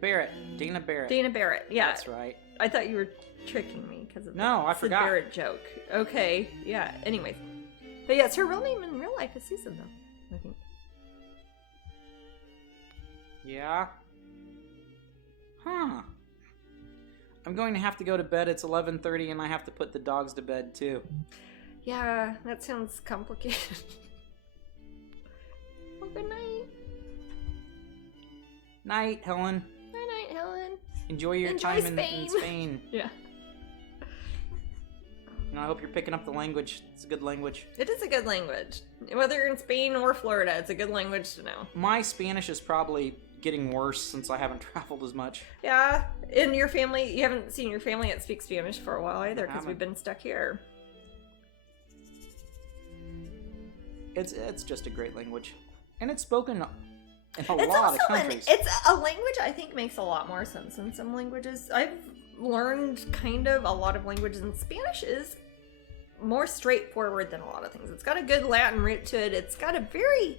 Barrett. Dana Barrett. Dana Barrett, yeah. That's right. I thought you were tricking me because of No, I Sid forgot. Barrett joke. Okay, yeah, anyways. But yeah, it's her real name in real life is Susan, though, I think. Yeah. Huh. I'm going to have to go to bed. It's 11:30 and I have to put the dogs to bed too. Yeah, that sounds complicated. Well, good night. Night, Helen. Night, Helen. Enjoy your Enjoy time Spain. in Spain. Yeah. And I hope you're picking up the language. It's a good language. It is a good language. Whether you're in Spain or Florida, it's a good language to know. My Spanish is probably getting worse since I haven't traveled as much. Yeah, in your family, you haven't seen your family that speaks Spanish for a while either because Haven't. we've been stuck here. It's just a great language. And it's spoken in a It's lot of also countries. it's a language I think makes a lot more sense than some languages. I've learned kind of a lot of languages, and Spanish is more straightforward than a lot of things. It's got a good Latin root to it. It's got a very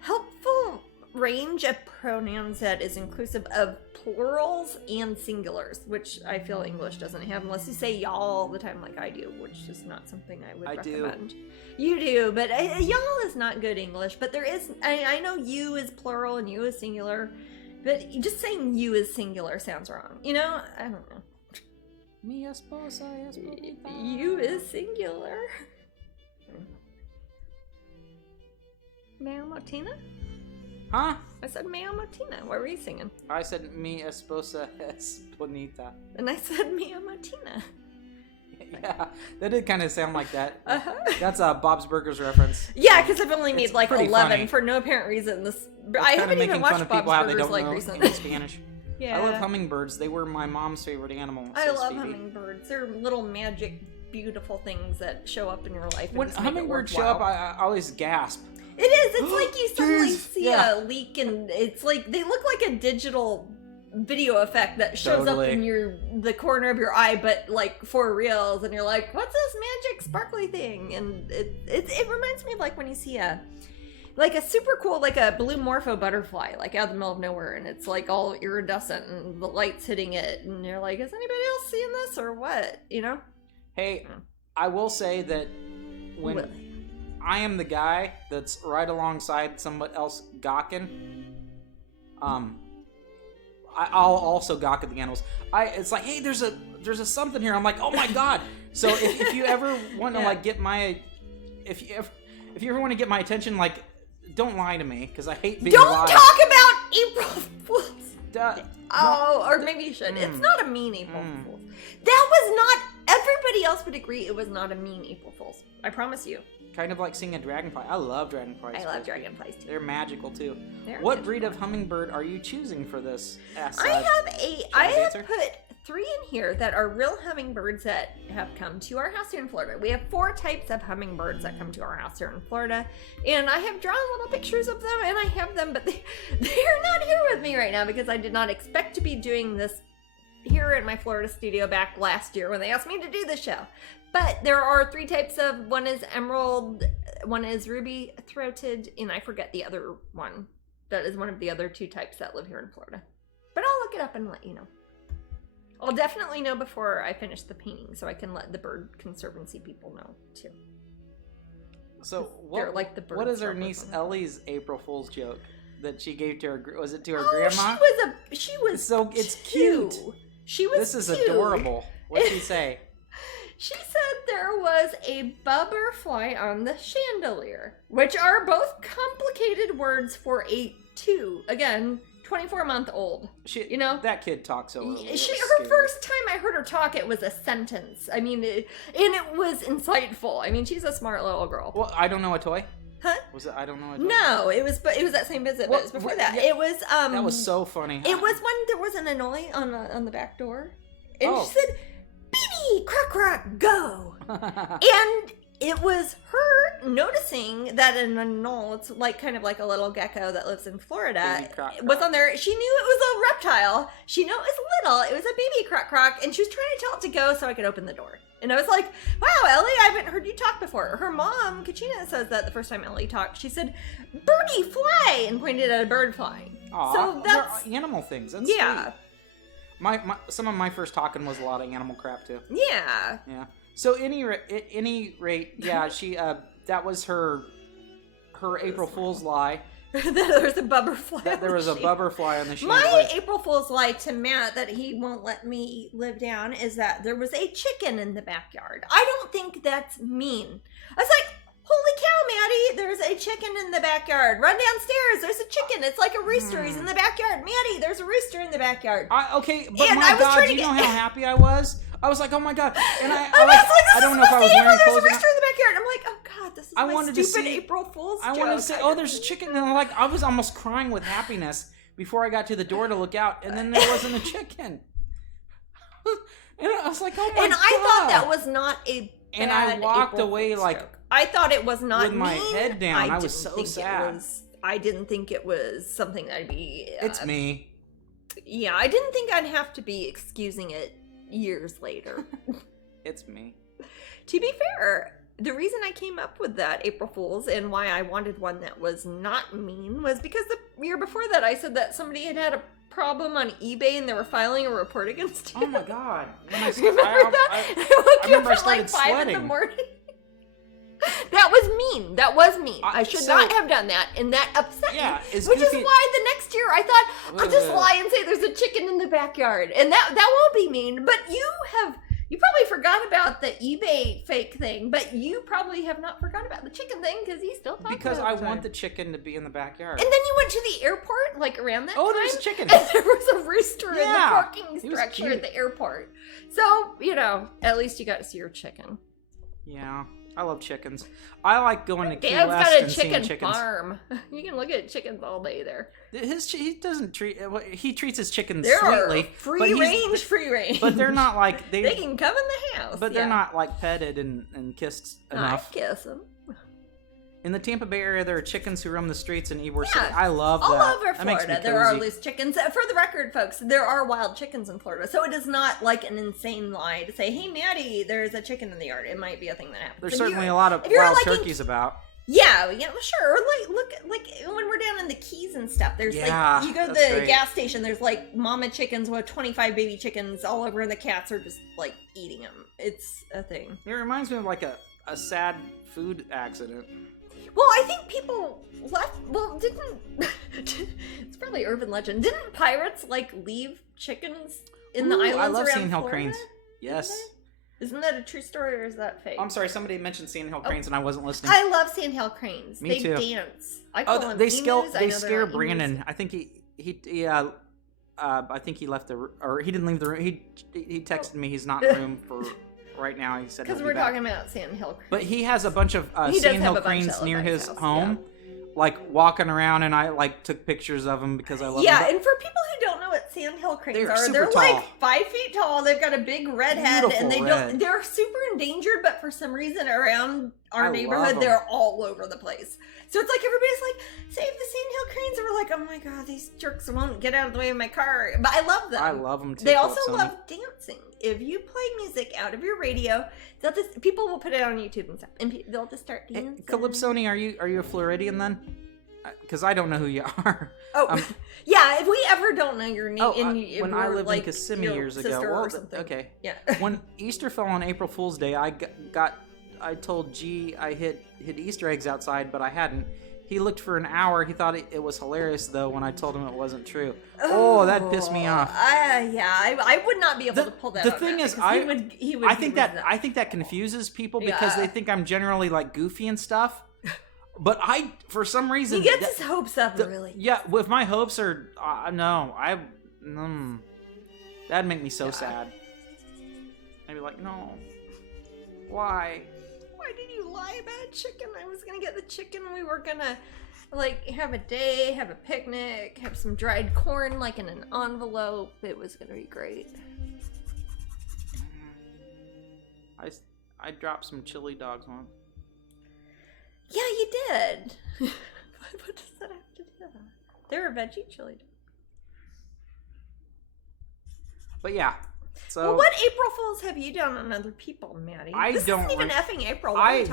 helpful range of pronouns that is inclusive of plurals and singulars, which I feel English doesn't have unless you say y'all all the time like I do, which is not something I would recommend. You do, but y'all is not good English, but there is, I know you is plural and you is singular, but just saying you is singular sounds wrong. You know? I don't know. Mi esposa es bonita. You is singular. Ma'am Martina? Huh? I said Ma'am Martina. What were you singing? I said mi esposa es bonita. And I said Ma'am Martina. Yeah, that did kind of sound like that. Uh-huh. That's a Bob's Burgers reference. Yeah, because I've only made It's like pretty 11 funny. for no apparent reason. I Kinda haven't even making fun watched of Bob's people how they Burgers don't like know recently. any Spanish. Yeah. I love hummingbirds. They were my mom's favorite animal. I says love Phoebe. hummingbirds. They're little magic, beautiful things that show up in your life. And When just make it hummingbirds show up, worthwhile. I always gasp. It is. It's like you suddenly Jeez. see Yeah. a leak, and it's like they look like a digital video effect that shows up Totally. in the corner of your eye, but like for reals, and you're like, "What's this magic sparkly thing?" And it reminds me of like when you see a super cool like a blue morpho butterfly like out of the middle of nowhere, and it's like all iridescent and the light's hitting it, and you're like, "Is anybody else seeing this or what?" You know? Hey, I will say that when Well, I am the guy that's right alongside somebody else gawking, I'll also gawk at the animals. It's like, hey, there's a something here. I'm like, oh my god. So if you ever want to Yeah. like get my, if you ever want to get my attention, like, don't lie to me because I hate being don't lied. talk about April Fools. Duh. Oh, or maybe you should. It's Mm. not a mean April Fool's. That was not. Everybody else would agree it was not a mean April Fool's. I promise you. Kind of like seeing a dragonfly. I love dragonflies. I love dragonflies too. They're magical too. They're What magical. breed of hummingbird are you choosing for this? I have answer? put 3 in here that are real hummingbirds that have come to our house here in Florida. We have 4 types of hummingbirds that come to our house here in Florida, and I have drawn little pictures of them, and I have them, but they're not here with me right now because I did not expect to be doing this here in my Florida studio back last year when they asked me to do the show. But there are 3 types of, one is emerald, one is ruby throated, and I forget the other one. That is one of the other 2 types that live here in Florida. But I'll look it up and let you know. I'll definitely know before I finish the painting so I can let the bird conservancy people know too. So They're like the bird what is her stuff or niece something. Ellie's April Fool's joke that she gave to her? Was it to her Oh, grandma? she was So it's cute. She was This is cute. adorable. What did she say? She said there was a butterfly on the chandelier, which are both complicated words for a 2. Again, 24-month-old. You know? That kid talks so early. That's Her scary. first time I heard her talk, it was a sentence. I mean, and it was insightful. I mean, she's a smart little girl. Well, I don't know a toy. Huh? Was it? I don't know a toy. No, it was that same visit. But it was before that. yeah. It was That was so funny. It was when there was an anole on the back door, and Oh. she said, "Baby, crock crock, go!" And it was her noticing that an anole, it's like kind of like a little gecko that lives in Florida, Baby croc was croc. on there. She knew it was a reptile. She knew it was little. It was a baby crock crock, and she was trying to tell it to go so I could open the door. And I was like, wow, Ellie, I haven't heard you talk before. Her mom, Kachina, says that the first time Ellie talked, she said, "Birdie, fly," and pointed at a bird flying. Aw, So that's they're animal things. That's yeah, sweet. My some of my first talking was a lot of animal crap too. yeah. Yeah. So any rate, yeah, she that was her April Fool's lie. There was a butterfly. That there was a butterfly on the sheet. My April Fool's lie to Matt that he won't let me live down is that there was a chicken in the backyard. I don't think that's mean. I was like, holy cow, Maddie, there's a chicken in the backyard. Run downstairs. There's a chicken. It's like a rooster. He's in the backyard. Maddie, there's a rooster in the backyard. Okay, but And my God, do you know how happy I was? I was like, oh my God. And I don't know if I was wearing There's clothes a or not. rooster in the backyard. I'm like, oh God, this is my stupid April Fool's joke. I wanted to say, oh, there's a chicken. And I was almost crying with happiness before I got to the door to look out. And then there wasn't a chicken. And I was like, oh my God. And I thought that was not a bad And I walked April away Fool's like... joke. I thought it was not with my mean. head down. I was so sad. I didn't think it was something I'd be... It's me. Yeah, I didn't think I'd have to be excusing it years later. It's me. To be fair, the reason I came up with that April Fool's and why I wanted one that was not mean was because the year before that I said that somebody had a problem on eBay and they were filing a report against you. Oh my God. Remember that? I remember I at started like 5 in the sweating. morning. That was mean. That was mean. I should not have done that, and that upset me. Which is why the next year I thought I'll just lie and say there's a chicken in the backyard, and that won't be mean. But you probably forgot about the eBay fake thing, but you probably have not forgot about the chicken thing because you still talk because about it. I want the chicken to be in the backyard. And then you went to the airport like around that time. Oh, there's a chicken. And there was a rooster in the parking structure at the airport. So at least you got to see your chicken. Yeah. I love chickens. I like going to Key Dad's West got a and seeing chicken chickens. farm. You can look at chickens all day there. He doesn't treat. He treats his chickens They're sweetly. free range. But they're not like they can come in the house. But they're not like petted and kissed enough. I kiss them. In the Tampa Bay area, there are chickens who roam the streets in Ybor City. I love that. All over That makes me Florida, there are cozy. loose chickens. For the record, folks, there are wild chickens in Florida, so it is not like an insane lie to say, "Hey, Maddie, there's a chicken in the yard." It might be a thing that happens. There's certainly a lot of wild turkeys about. Yeah, sure. Look, when we're down in the Keys and stuff, there's you go to the gas station. There's like mama chickens with 25 baby chickens all over, and the cats are just like eating them. It's a thing. It reminds me of like a sad food accident. Well, I think people left. Well, it's probably urban legend. Didn't pirates leave chickens in the islands? I love around Sand Hill Florida? cranes. Yes. Isn't that a true story or is that fake? I'm sorry, somebody mentioned Sand Hill cranes and I wasn't listening. I love Sand Hill cranes. Me too. They dance. I call them they emus. scare Brandon. I think he I think he left or he didn't leave the room. He texted me he's not in the room for right now. He said because we're talking about Sand Hill cranes. But he has a bunch of Sand Hill cranes near his home. Like walking around, and I took pictures of them because I love them. Yeah, and for people who don't know what Sand Hill cranes they're tall. like 5 feet tall. They've got a big red head, and they're super endangered. But for some reason, around our neighborhood, they're all over the place. So it's like everybody's like, save the Sand Hill cranes, and we're like, oh my God, these jerks won't get out of the way of my car. But I love them. I love them too. They also love dancing. If you play music out of your radio, people will put it on YouTube and stuff, and they'll just start dancing. Hey, Calypsoni, are you a Floridian then? Because I don't know who you are. Oh, yeah. If we ever don't know your name, when I lived in Kissimmee years ago. Or something. Okay. Yeah. When Easter fell on April Fool's Day, I told G I hid Easter eggs outside, but I hadn't. He looked for an hour. He thought it was hilarious though when I told him it wasn't true. Oh, that pissed me off. I would not be able to pull that. The thing is, I think that confuses people because they think I'm generally goofy and stuff. But for some reason, he gets his hopes up really. Yeah, if my hopes are no, that'd make me so sad. I'd be like, no, why? Why did you lie about chicken? I was gonna get the chicken. We were gonna have a day, have a picnic, have some dried corn in an envelope. It was gonna be great. I dropped some chili dogs on. Yeah, you did. What does that have to do with that? They're a veggie chili dog. But yeah. So well, what April Fools have you done on other people, Maddie? This isn't even effing April. I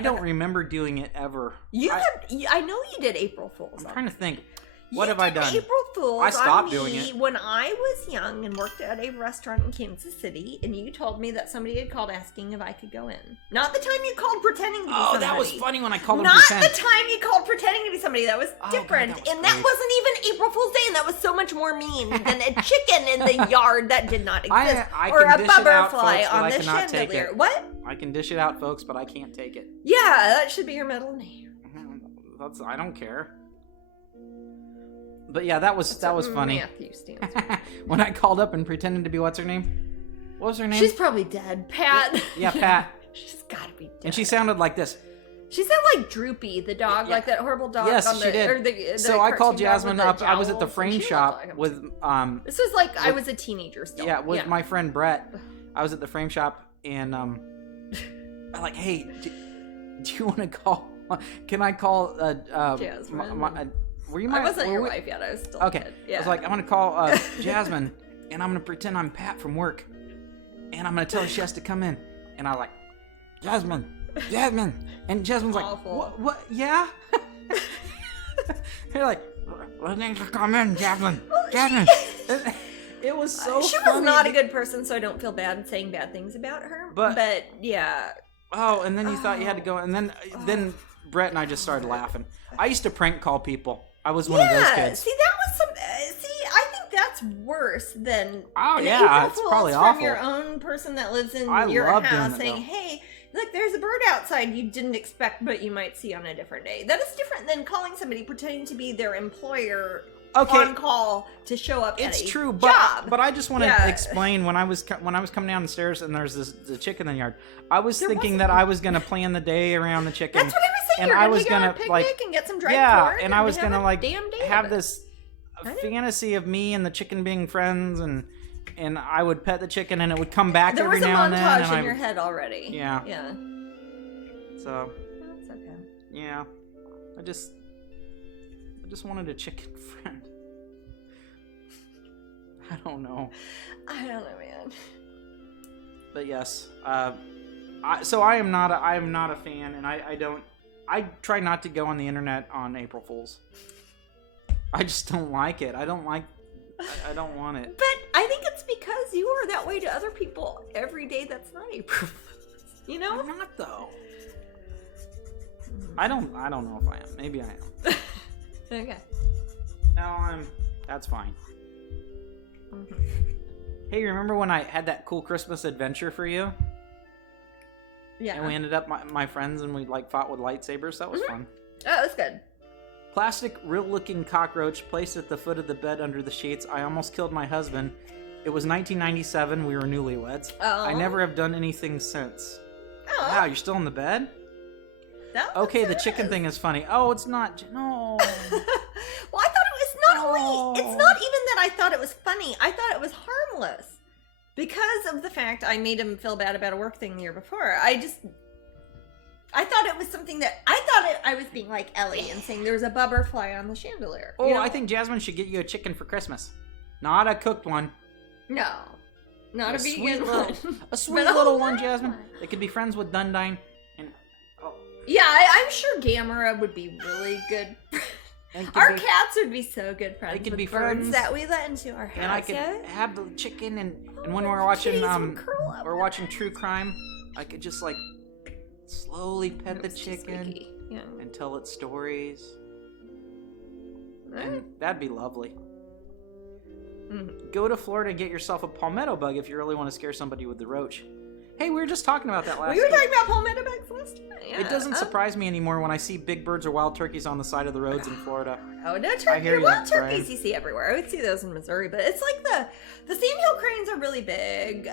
don't remember doing it ever. I know you did April Fools. I'm trying to think. What have I done? April Fool's I stopped on doing me it. when I was young and worked at a restaurant in Kansas City, and you told me that somebody had called asking if I could go in. Not the time you called pretending to be somebody. Oh, that was funny when I called him Not pretend. the time you called pretending to be somebody. That was different. God, that was and that great. wasn't even April Fool's Day, and that was so much more mean than a chicken in the yard that did not exist. I or can a dish it out, butterfly folks, but on I the cannot take chandelier. it. What? I can dish it out, folks, but I can't take it. Yeah, that should be your middle name. I don't care. But yeah, that was funny. Matthew stands for. When I called up and pretended to be what's her name? What was her name? She's probably dead. Pat. Yeah, Pat. She's gotta be dead. And she sounded like this. She sounded like Droopy, the dog, Yeah. like that horrible dog. Yes, on the, she did. Or the So I called cartoon dog Jasmine with up. the I was at the jowls, frame and she shop looked like him. with This was like I was a teenager still. Yeah, with my friend Brett. I was at the frame shop and I'm like, hey, do you want to call? Can I call? Jasmine. Were you I wasn't your wife yet. I was still a Okay. kid. Yeah. I was like, I'm gonna call Jasmine, and I'm gonna pretend I'm Pat from work, and I'm gonna tell her she has to come in, and I like, Jasmine, and Jasmine's like, Awful. what? Yeah. You're like, well, thanks for coming, Jasmine. It was so. She funny. was not a good person, so I don't feel bad saying bad things about her. But yeah. Oh, and then you thought you had to go, and then Brett and I just started laughing. I used to prank call people. I was one of those kids. See, that was some. I think that's worse than. Oh, an yeah, April it's Fool's probably from awful. your own person that lives in I your love doing house it, saying, though. "Hey, look, there's a bird outside you didn't expect, but you might see on a different day." That is different than calling somebody pretending to be their employer. Okay. On call to show up. It's at a true, job. but I just want to Yeah. explain when I was coming down the stairs and there's the chicken in the yard. I was thinking wasn't- that I was gonna plan the day around the chicken. That's what I was saying. And You're I gonna was take it on a gonna, picnic like- and get some dried Yeah, corn and I was have gonna a like damn day have of it. this I know. fantasy of me and the chicken being friends, and I would pet the chicken and it would come back There every was a now and then. montage And in your head already. Yeah. Yeah. So That's okay. yeah, I just wanted a chicken friend. I don't know. I don't know, man. But yes, I am not a fan, and I try not to go on the internet on April Fools. I just don't like it. I don't want it. But I think it's because you are that way to other people every day. That's not April Fool's. You know? I'm not though. I don't know if I am. Maybe I am. Okay. No, that's fine. Mm-hmm. Hey, remember when I had that cool Christmas adventure for you? Yeah. And we ended up my friends and we like fought with lightsabers. That was fun. Oh, that's good. Plastic, real-looking cockroach placed at the foot of the bed under the sheets. I almost killed my husband. It was 1997. We were newlyweds. Oh. I never have done anything since. Oh. Wow, you're still in the bed? That Okay, the was chicken it. thing is funny. Oh, it's not. No. Well, I thought it was not only. Oh. It's not even that I thought it was funny. I thought it was harmless because of the fact I made him feel bad about a work thing the year before. I thought it was something that I was being like Ellie and saying there was a butterfly on the chandelier. Oh, you know? I think Jasmine should get you a chicken for Christmas. Not a cooked one. No, not a sweet vegan little, one. a sweet But a little one, live Jasmine. one. They could be friends with Dundine. And Yeah, I'm sure Gamera would be really good. and could Our be- cats would be so good friends. could with be birds friends. that we let into our house. and I could yeah? have the chicken, and Oh, when we're the watching kitties would curl up. we're watching true crime, I could just like slowly pet the It's too chicken squeaky. Yeah. and tell it stories, Alright. and that'd be lovely. Mhm. Go to Florida and get yourself a palmetto bug if you really want to scare somebody with the roach. Hey, we were just talking about that last We were week. talking about palmetto bugs last time. Yeah. It doesn't surprise me anymore when I see big birds or wild turkeys on the side of the roads in Florida. Oh, no, I hear you, wild Brian. turkeys you see everywhere. I would see those in Missouri, but it's like the sandhill cranes are really big.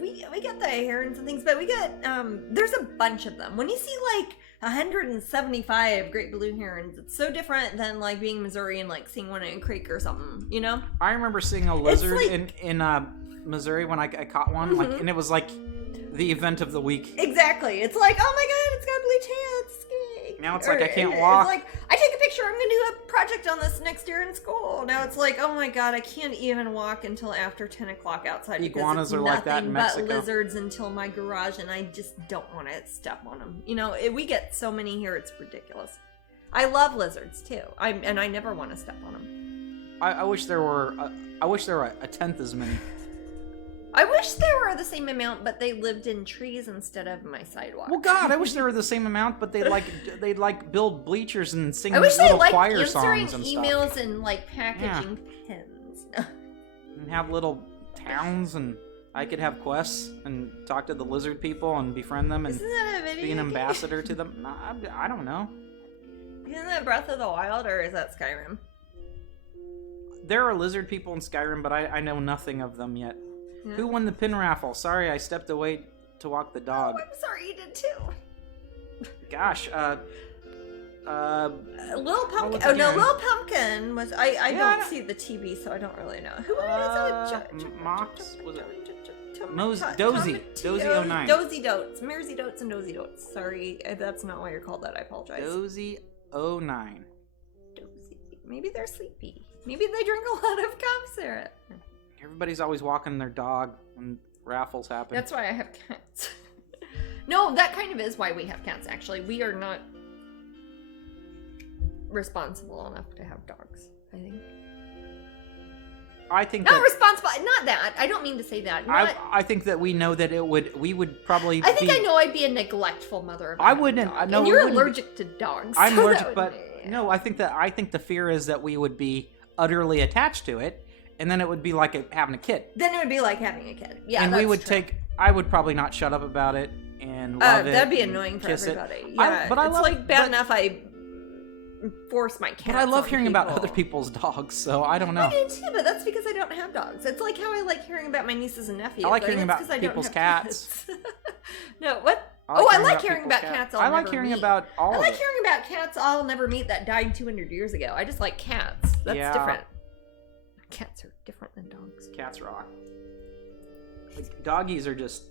We get the herons and things, but we get there's a bunch of them. When you see like 175 great blue herons, it's so different than like being in Missouri and like seeing one in a creek or something, you know? I remember seeing a lizard like- in Missouri when I caught one, like, and it was like the event of the week. Exactly. It's like, oh my god, it's got bleach hair, it's scary. Now it's like I can't it's walk. like, I take a picture, I'm gonna do a project on this next year in school. Now it's like, oh my god, I can't even walk until after 10 o'clock outside Iguanas because it's are like that in nothing but Mexico. lizards until my garage, and I just don't want to step on them. You know, we get so many here, it's ridiculous. I love lizards too. And I never want to step on them. I wish there were a tenth as many. I wish there were the same amount, but they lived in trees instead of my sidewalk. Well, God, I wish there were the same amount, but they'd build bleachers and sing I wish little they choir answering songs and emails stuff. and packaging pins. And have little towns, and I could have quests and talk to the lizard people and befriend them and Isn't that a video be an game? ambassador to them. No, I don't know. Isn't that Breath of the Wild or is that Skyrim? There are lizard people in Skyrim, but I know nothing of them yet. Yeah. Who won the pin raffle? Sorry, I stepped away to walk the dog. Oh, I'm sorry you did too. Gosh, Little Pumpkin. Oh no, Little Pumpkin was. I don't see the TV, so I don't really know. Who was it? Mox? Was it? Dozy 09. Dozy Dotes. Mersey Dotes and Dozy Dotes. Sorry, that's not why you're called that. I apologize. Dozy 09. Dozy. Maybe they're sleepy. Maybe they drink a lot of cough syrup. Everybody's always walking their dog when raffles happen. That's why I have cats. No, that kind of is why we have cats, actually. We are not responsible enough to have dogs, I think. I think not that, responsible, not that. I don't mean to say that. I think that we know that we would probably I think I know I'd be a neglectful mother if I wouldn't. Dog. No, and you're allergic to dogs. I'm so allergic, but no, I think the fear is that we would be utterly attached to it, and then it would be like having a kid. Then it would be like having a kid. Yeah, and that's we would true. I would probably not shut up about it and love it. That'd be annoying for everybody. Yeah, but it's bad enough I force my cat. But I love hearing about other people's dogs, so I don't know. I do too, but that's because I don't have dogs. It's like how I like hearing about my nieces and nephews. I like hearing about people's cats. No, what? I like hearing about cats. I like hearing about all of it. I like hearing about cats I'll never meet that died 200 years ago. I just like cats. That's different. Cats are different than dogs. Cats rock. Like, doggies are just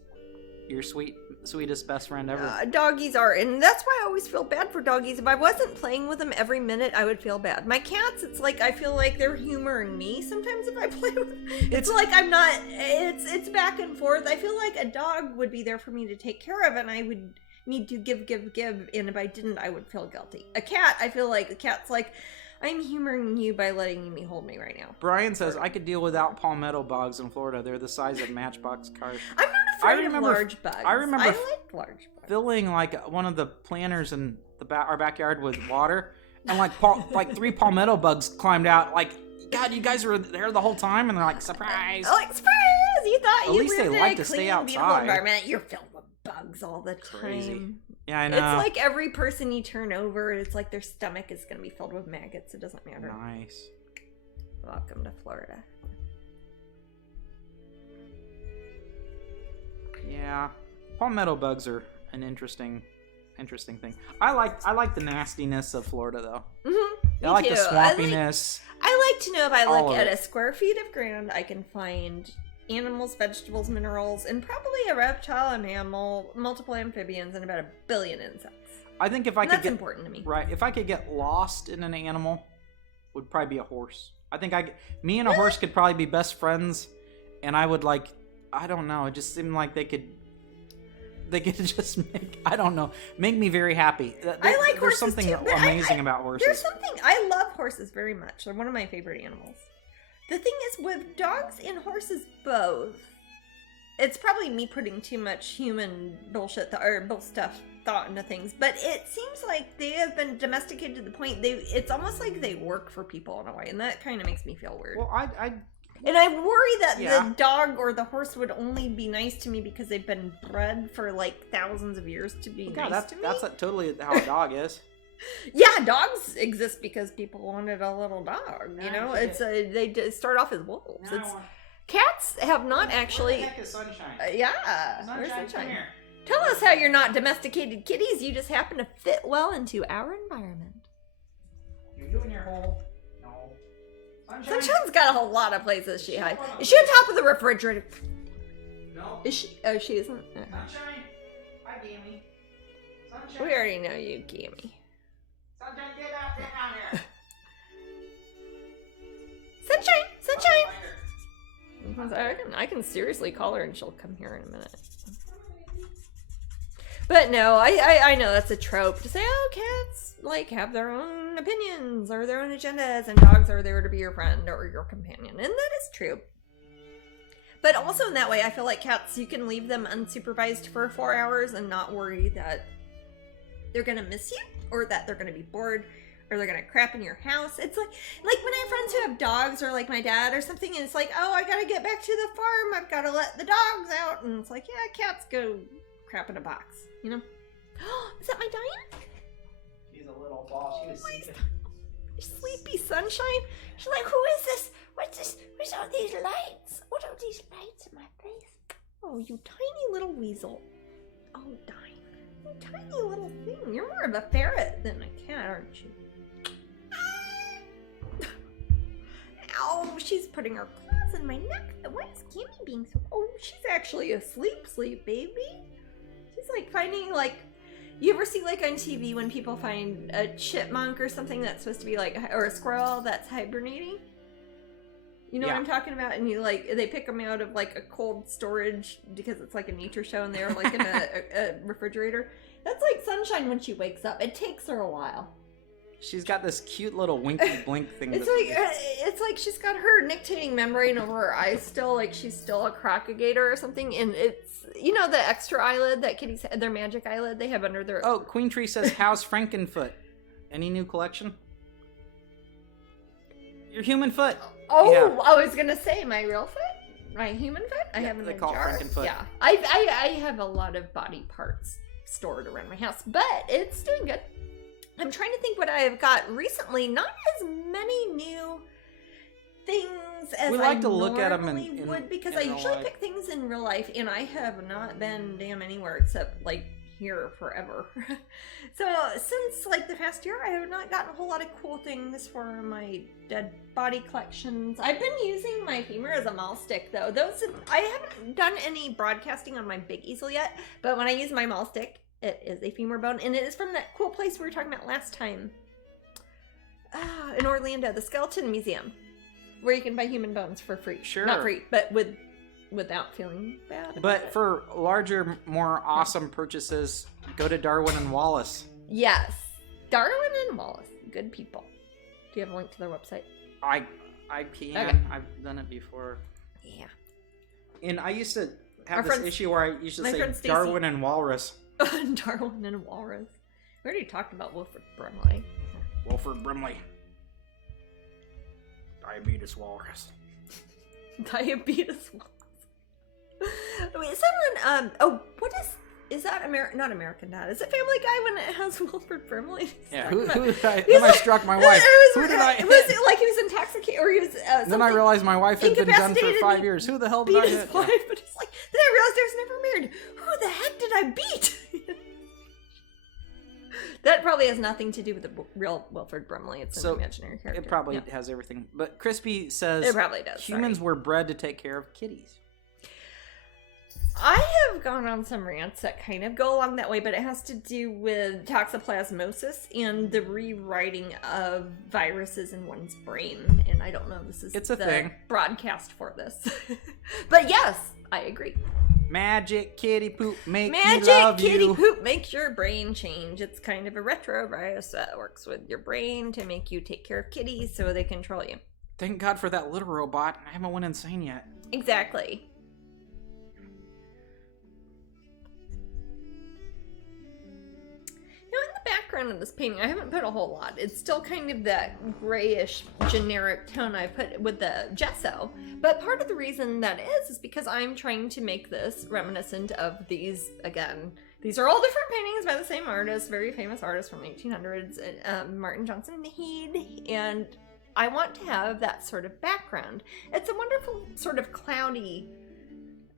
your sweetest best friend ever. Doggies are, and that's why I always feel bad for doggies. If I wasn't playing with them every minute, I would feel bad. My cats, it's like I feel like they're humoring me sometimes if I play with them. It's like I'm not. It's back and forth. I feel like a dog would be there for me to take care of, and I would need to give, and if I didn't, I would feel guilty. A cat, I feel like the cat's like, I'm humoring you by letting me hold me right now. Brian says, I could deal without palmetto bugs in Florida. They're the size of matchbox cars. I'm not afraid of large bugs. I remember like large bugs. Filling one of the planters in our backyard with water, and 3 palmetto bugs climbed out. Like, God, you guys were there the whole time, and they're like, surprise! Like, surprise! You thought At you least lived they in like a to clean, stay outside. beautiful environment. You're filled with bugs all the time. Crazy. Yeah, I know. It's like every person you turn over, it's like their stomach is going to be filled with maggots. It doesn't matter. Nice. Welcome to Florida. Yeah, palmetto bugs are an interesting thing. I like the nastiness of Florida though. Mm-hmm. I like the swampiness. I like to know if I look at a square feet of ground, I can find animals, vegetables, minerals, and probably a reptile, a mammal, multiple amphibians, and about 1 billion insects. I think if I could that's get important to me. Right, if I could get lost in an animal, would probably be a horse. I think me and a horse could probably be best friends, and I would I don't know, it just seemed like they could just make me very happy. I like horses There's something too, amazing about horses. There's something, I love horses very much. They're one of my favorite animals. The thing is, with dogs and horses both, it's probably me putting too much human bullshit thought into things, but it seems like they have been domesticated to the point it's almost like they work for people in a way, and that kind of makes me feel weird. Well, And I worry that the dog or the horse would only be nice to me because they've been bred for thousands of years to be nice to me. That's totally how a dog is. Yeah, dogs exist because people wanted a little dog. You know, they start off as wolves. Cats have not actually. Where the heck is Sunshine? Where's Sunshine? Sunshine? Tell us how you're not domesticated kitties. You just happen to fit well into our environment. You're doing your whole. No. Sunshine's got a whole lot of places she hides. Is she on top of the refrigerator? No. Is she? Oh, she isn't. Sunshine. Hi, Gammy. Sunshine. We already know you, Gammy. Sunshine, get down here. Sunshine! I can seriously call her and she'll come here in a minute. But no, I know that's a trope to say, oh, cats like have their own opinions or their own agendas, and dogs are there to be your friend or your companion, and that is true. But also in that way, I feel like cats, you can leave them unsupervised for 4 hours and not worry that they're gonna miss you or that they're gonna be bored or they're gonna crap in your house. It's like when I have friends who have dogs or like my dad or something, and it's like, oh, I gotta get back to the farm, I've gotta let the dogs out, and it's like, yeah, cats go crap in a box, you know? Is that my Diane? She's a little ball. She was sleeping. Sleepy sunshine? She's like, who is this? What's this? What's all these lights? What are these lights in my face? Oh, you tiny little weasel. Oh, Diane. You tiny little thing. You're more of a ferret than a cat, aren't you? Ow, she's putting her claws in my neck. Why is Kimmy being so... Oh, she's actually asleep, baby. She's like finding like... You ever see like on TV when people find a chipmunk or something that's supposed to be like... Or a squirrel that's hibernating? You know what I'm talking about? And you like... They pick them out of like a cold storage because it's like a nature show and they're like in a refrigerator. That's like Sunshine when she wakes up. It takes her a while. She's got this cute little winky blink thing. It's like she's got her nictitating membrane over her eyes still, like she's still a crocagator or something. And it's, you know, the extra eyelid that kitties have, their magic eyelid they have under their... Oh, Queen Tree says, how's Frankenfoot? Any new collection? Your human foot. Oh, yeah. I was gonna say my real foot, my human foot. I have in they a call jar. Frankenfoot. Yeah, I have a lot of body parts stored around my house, but it's doing good. I'm trying to think what I've got recently. Not as many new things as we like I to look at them normally would, because I usually pick things in real life, and I have not been damn anywhere except like here forever. So since like the past year, I have not gotten a whole lot of cool things for my dead body collections. I've been using my femur as a maul stick though. I haven't done any broadcasting on my big easel yet, but when I use my maul stick, it is a femur bone, and it is from that cool place we were talking about last time. In Orlando, the Skeleton Museum, where you can buy human bones for free. Sure. Not free, but without feeling bad. But for larger, more awesome purchases, go to Darwin and Wallace. Yes. Darwin and Wallace. Good people. Do you have a link to their website? I can. Okay. I've done it before. Yeah. And I used to have this issue where I used to say Darwin and Walrus. Darwin and Walrus. We already talked about Wilford Brimley. Wilford Brimley. Diabetes Walrus. Diabetes Walrus. Wait, someone, what is that not American Dad? Is it Family Guy when it has Wilford Brimley? Yeah, who I struck my wife? Who did I hit? Was it like he was intoxicated or he was then I realized my wife had been done for 5 years. Who the hell did I hit? His wife, but it's like, then I realized I was never married. Who the heck did I beat? That probably has nothing to do with the real Wilford Brimley. It's an imaginary character. It probably has everything. But Crispy says it probably does. Humans were bred to take care of kitties. I have gone on some rants that kind of go along that way, but it has to do with toxoplasmosis and the rewriting of viruses in one's brain. And I don't know if this is the thing. Broadcast for this. But yes, I agree. Magic kitty poop make me love Magic kitty you. poop makes your brain change. It's kind of a retrovirus that works with your brain to make you take care of kitties so they control you. Thank God for that little robot. I haven't went insane yet. Exactly. In the background of this painting, I haven't put a whole lot. It's still kind of that grayish generic tone I put with the gesso. But part of the reason that is because I'm trying to make this reminiscent of these, again, these are all different paintings by the same artist, very famous artist from the 1800s, Martin Johnson Mead, and I want to have that sort of background. It's a wonderful sort of cloudy,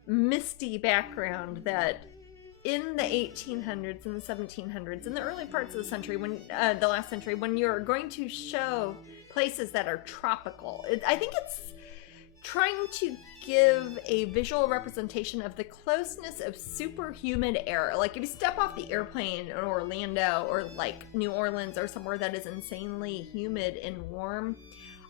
misty background that in the 1800s and the 1700s, in the early parts of the century, when the last century, when you're going to show places that are tropical, I think it's trying to give a visual representation of the closeness of super humid air. Like if you step off the airplane in Orlando or like New Orleans or somewhere that is insanely humid and warm,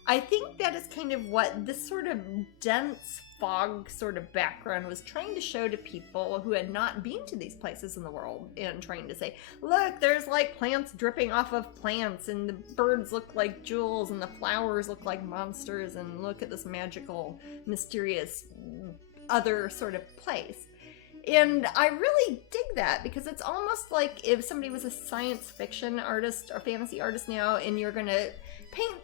I think that is kind of what this sort of dense fog sort of background was trying to show to people who had not been to these places in the world, and trying to say, look, there's like plants dripping off of plants, and the birds look like jewels, and the flowers look like monsters, and look at this magical, mysterious, other sort of place. And I really dig that, because it's almost like if somebody was a science fiction artist or fantasy artist now, and you're gonna paint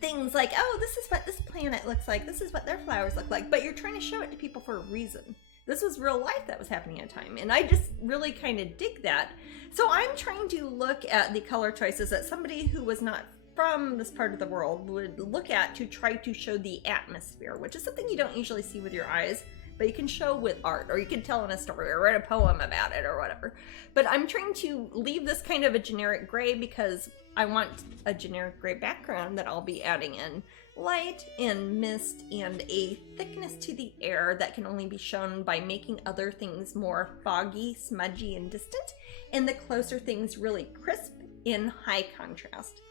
things like, oh, this is what this planet looks like, this is what their flowers look like, but you're trying to show it to people for a reason. This was real life that was happening at a time, and I just really kind of dig that. So I'm trying to look at the color choices that somebody who was not from this part of the world would look at to try to show the atmosphere, which is something you don't usually see with your eyes, but you can show with art, or you can tell in a story, or write a poem about it, or whatever. But I'm trying to leave this kind of a generic gray, because I want a generic gray background that I'll be adding in light and mist and a thickness to the air that can only be shown by making other things more foggy, smudgy, and distant, and the closer things really crisp in high contrast.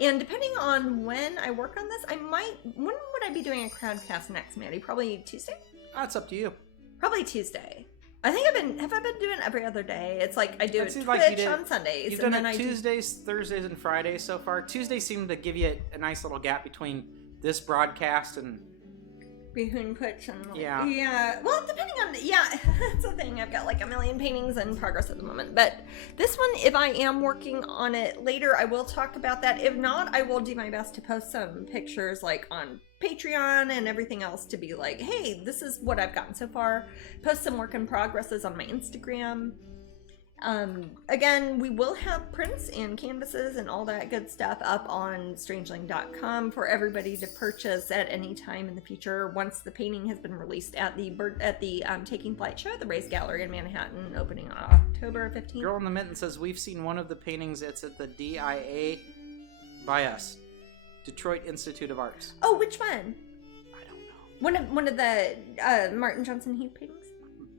And depending on when I work on this, when would I be doing a crowdcast next, Maddie? Probably Tuesday? It's up to you. Probably Tuesday. I think have I been doing every other day? It's like I do it Twitch like on Sundays. You've done it Tuesdays, Thursdays, and Fridays so far. Tuesdays seem to give you a nice little gap between this broadcast and... between Twitch and... Yeah. Well, depending on... Yeah, that's the thing. I've got like a million paintings in progress at the moment. But this one, if I am working on it later, I will talk about that. If not, I will do my best to post some pictures like on Patreon and everything else to be like, hey, this is what I've gotten so far. Post some work in progresses on my Instagram. Again, we will have prints and canvases and all that good stuff up on Strangeling.com for everybody to purchase at any time in the future once the painting has been released at the Taking Flight show at the Race Gallery in Manhattan, opening on October 15th. Girl in the Mitten says, we've seen one of the paintings. It's at the DIA by us. Detroit Institute of Arts. Oh, which one? I don't know. One of the Martin Johnson Heath paintings?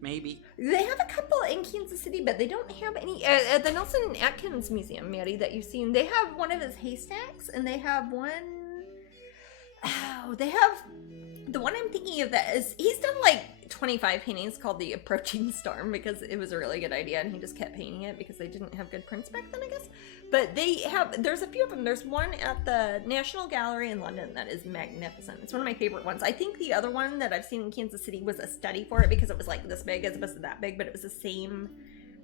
Maybe. They have a couple in Kansas City, but they don't have any at the Nelson Atkins Museum, Maddie, that you've seen. They have one of his haystacks, and they have one... Oh, they have... The one I'm thinking of that is... He's done like 25 paintings called The Approaching Storm, because it was a really good idea, and he just kept painting it because they didn't have good prints back then, I guess. But they have... There's a few of them. There's one at the National Gallery in London that is magnificent. It's one of my favorite ones. I think the other one that I've seen in Kansas City was a study for it, because it was like this big as opposed to that big, but it was the same...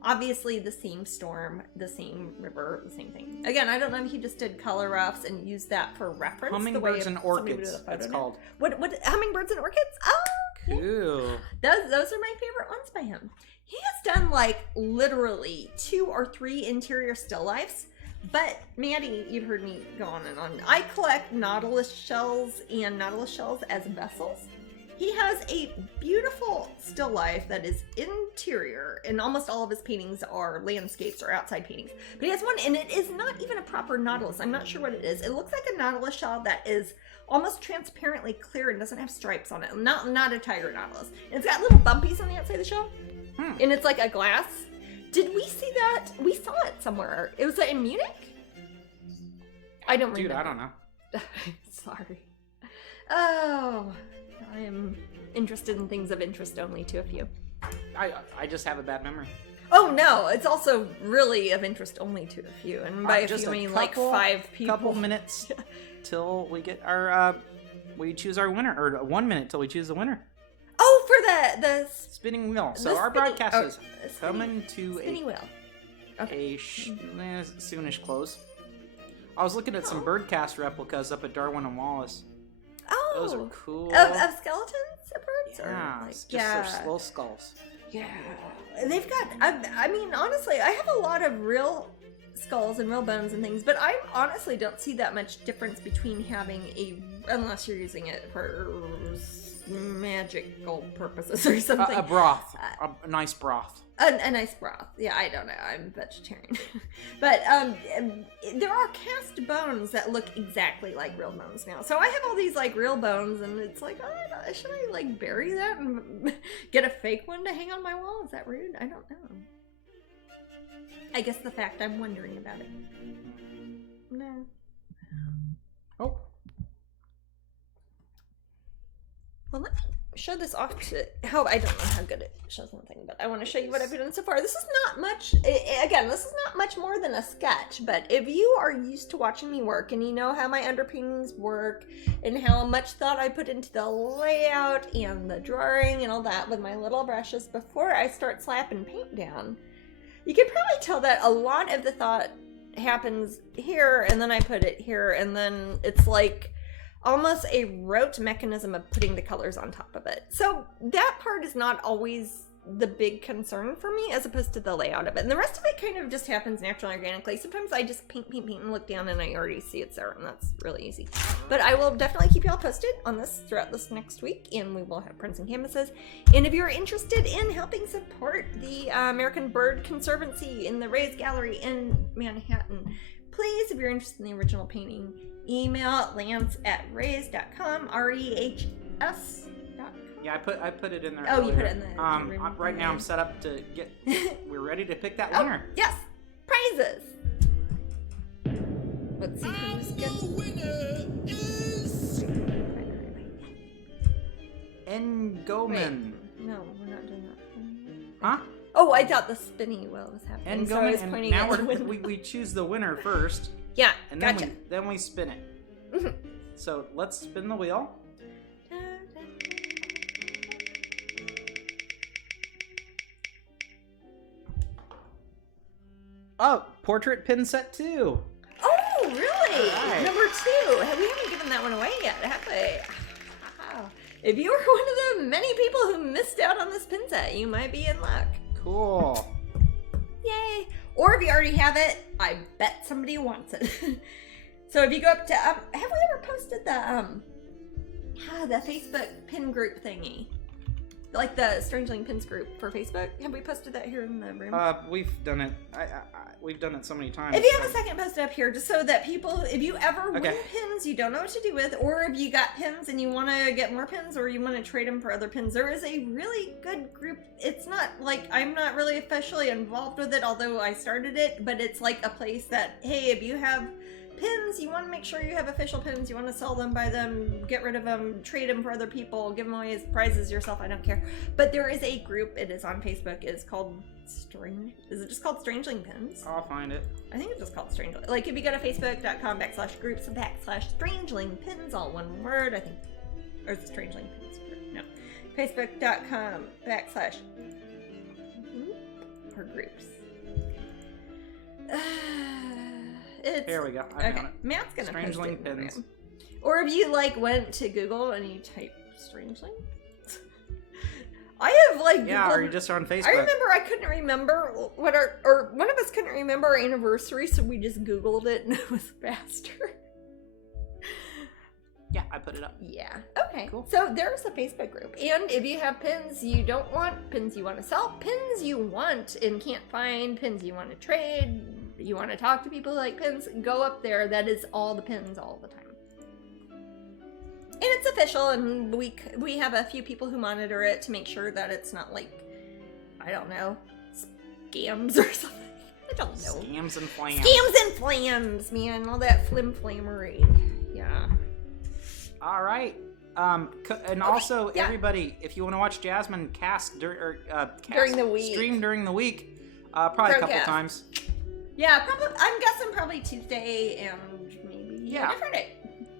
Obviously, the same storm, the same river, the same thing. Again, I don't know if he just did color roughs and used that for reference. Hummingbirds and Orchids, it's called. What? Hummingbirds and Orchids? Oh, cool. Those are my favorite ones by him. He has done like literally 2 or 3 interior still lifes. But Maddie, you've heard me go on and on. I collect nautilus shells and nautilus shells as vessels. He has a beautiful still life that is interior, and almost all of his paintings are landscapes or outside paintings. But he has one, and it is not even a proper nautilus. I'm not sure what it is. It looks like a nautilus shell that is almost transparently clear and doesn't have stripes on it. Not a tiger nautilus. And it's got little bumpies on the outside of the shell, and it's like a glass. Did we see that? We saw it somewhere. It was in Munich? I don't remember. Dude, I don't know. Sorry. Oh... I am interested in things of interest only to a few. I just have a bad memory. Oh no, it's also really of interest only to a few, and by a few I mean like 5 people. Couple minutes till we get our we choose our winner, or 1 minute till we choose the winner. Oh, for the spinning wheel. So our broadcast is coming to a soonish close. I was looking at some birdcast replicas up at Darwin and Wallace. Oh, those are cool. Of skeletons of birds? Yeah, or like, just their slow skulls. Yeah. They've got, I mean, honestly, I have a lot of real skulls and real bones and things, but I honestly don't see that much difference between having unless you're using it for magical purposes or something. A broth. A nice broth. A nice broth. Yeah, I don't know. I'm vegetarian. But there are cast bones that look exactly like real bones now. So I have all these like real bones, and it's like, oh, should I like bury that and get a fake one to hang on my wall? Is that rude? I don't know. I guess the fact I'm wondering about it. No. Oh. Well, let me show this off to how I don't know how good it shows something, but I want to show you what I've done so far. This is not much. Again, this is not much more than a sketch, but if you are used to watching me work and you know how my underpaintings work and how much thought I put into the layout and the drawing and all that with my little brushes before I start slapping paint down, you can probably tell that a lot of the thought happens here, and then I put it here, and then it's like almost a rote mechanism of putting the colors on top of it. So that part is not always the big concern for me, as opposed to the layout of it. And the rest of it kind of just happens naturally, organically. Sometimes I just paint, and look down and I already see it's there, and that's really easy. But I will definitely keep y'all posted on this throughout this next week, and we will have prints and canvases. And if you're interested in helping support the American Bird Conservancy in the Rays Gallery in Manhattan, please, if you're interested in the original painting, email lance@rays.com, REHS.com. Yeah, I put it in there. Oh, earlier. you put it in the right now I'm set up to get. We're ready to pick that Oh, winner. yes, prizes. Let's see who's good. Winner is Engoman. No, we're not doing that. Huh? Oh, I thought the spinny wheel was happening. So I Engoman, was and pointing now at the window. we choose the winner first, Yeah, and gotcha. then we spin it. Mhm. So let's spin the wheel. Oh, portrait pin set 2. Oh, really? Alright. Number 2. We haven't given that one away yet, have we? Wow. If you were one of the many people who missed out on this pin set, you might be in luck. Cool. Yay. Or if you already have it, I bet somebody wants it. So if you go up to, have we ever posted the Facebook pin group thingy? Like the Strangeling pins group for Facebook? Have we posted that here in the room? We've done it. We've done it so many times. If you have a second, post it up here just so that people, if you ever win Okay. pins you don't know what to do with, or if you got pins and you want to get more pins, or you want to trade them for other pins, there is a really good group. It's not like, I'm not really officially involved with it, although I started it, but it's like a place that, hey, if you have pins, you want to make sure you have official pins, you want to sell them, buy them, get rid of them, trade them for other people, give them away as prizes yourself, I don't care. But there is a group, it is on Facebook, it's called is it just called Strangeling Pins? I'll find it. I think it's just called Strangeling. Like if you go to facebook.com/groups/Strangeling Pins, all one word, I think, or is it Strangeling Pins? No. Facebook.com/ or groups. It's, Here we go. I okay, found it. Matt's gonna post Strangeling it in the Pins. room. Or if you like went to Google and you type Strangeling. I have like Yeah, Googled, or you just on Facebook. I remember I couldn't remember what or one of us couldn't remember our anniversary, so we just Googled it and it was faster. Yeah, I put it up. Yeah. Okay. Cool. So there's the Facebook group. And if you have pins you don't want, pins you want to sell, pins you want and can't find, pins you want to trade, you want to talk to people who like pins, go up there. That is all the pins all the time. And it's official, and we have a few people who monitor it to make sure that it's not like, I don't know, scams or something. I don't know. Scams and flams. Scams and flams, man. All that flim-flammery. Yeah. All right. And also, yeah. everybody, if you want to watch Jasmine cast During the week. stream during the week, probably a couple Procast. times. Yeah, probably. I'm guessing probably Tuesday and maybe a different day.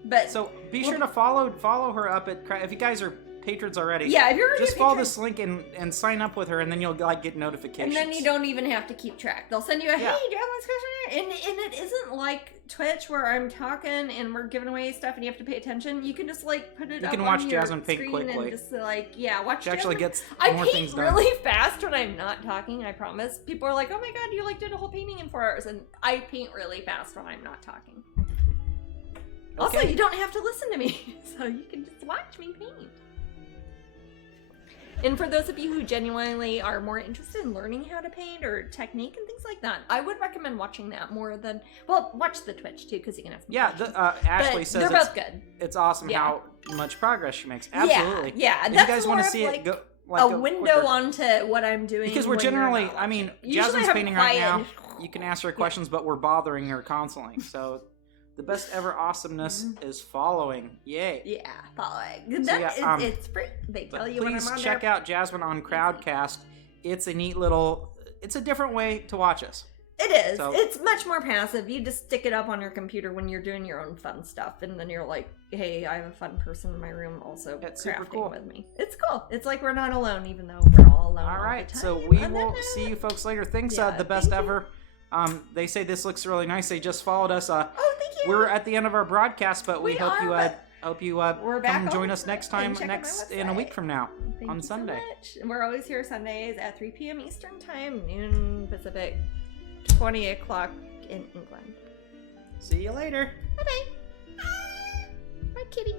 But So be sure to follow her up at. If you guys are patrons already, yeah, if you're already just a follow patron, this link and sign up with her, and then you'll like get notifications. and then you don't even have to keep track. They'll send you a Yeah. hey, Jasmine's question, and it isn't like Twitch where I'm talking and we're giving away stuff and you have to pay attention. You can just like put it. You up can watch on your Jasmine paint screen quickly. and just like watch. She actually Jasmine. gets I more paint things done. really fast when I'm not talking. I promise. People are like, "Oh my god, you like did a whole painting in 4 hours," and I paint really fast when I'm not talking. Also, Okay. you don't have to listen to me, so you can just watch me paint. And for those of you who genuinely are more interested in learning how to paint or technique and things like that, I would recommend watching that more than, well, watch the Twitch too, because you can ask me Yeah, questions. Ashley But says they're both good. it's awesome Yeah. how much progress she makes. Absolutely. Yeah, If that's you guys want more to of see like it, go a window quicker. onto what I'm doing. Because we're when you're generally, not I mean, watching. Usually Jasmine's I'm painting right quiet now. and- You can ask her questions, but we're bothering her constantly. So The best ever awesomeness is following. Yay. Yeah, following. yeah, It's free. They tell you when Please I'm on check there. out Jasmine on Crowdcast. It's a neat little, it's a different way to watch us. It is. So- It's much more passive. You just stick it up on your computer when you're doing your own fun stuff, and then you're like, "Hey, I have a fun person in my room also That's super crafting cool. with me." It's cool. It's like we're not alone, even though we're all alone. All right, the so time. we On that will note, see you folks later. Thanks, Yeah, the best thank you. ever. They say this looks really nice. They just followed us. Oh, thank you. We're at the end of our broadcast, but we We hope are, you but come we're back join on us next and time, check out my in a week website. from now Thank on you Sunday. So much. And we're always here Sundays at 3 p.m. Eastern Time, noon Pacific, 20 o'clock in England. See you later. Bye bye. Bye, kitty.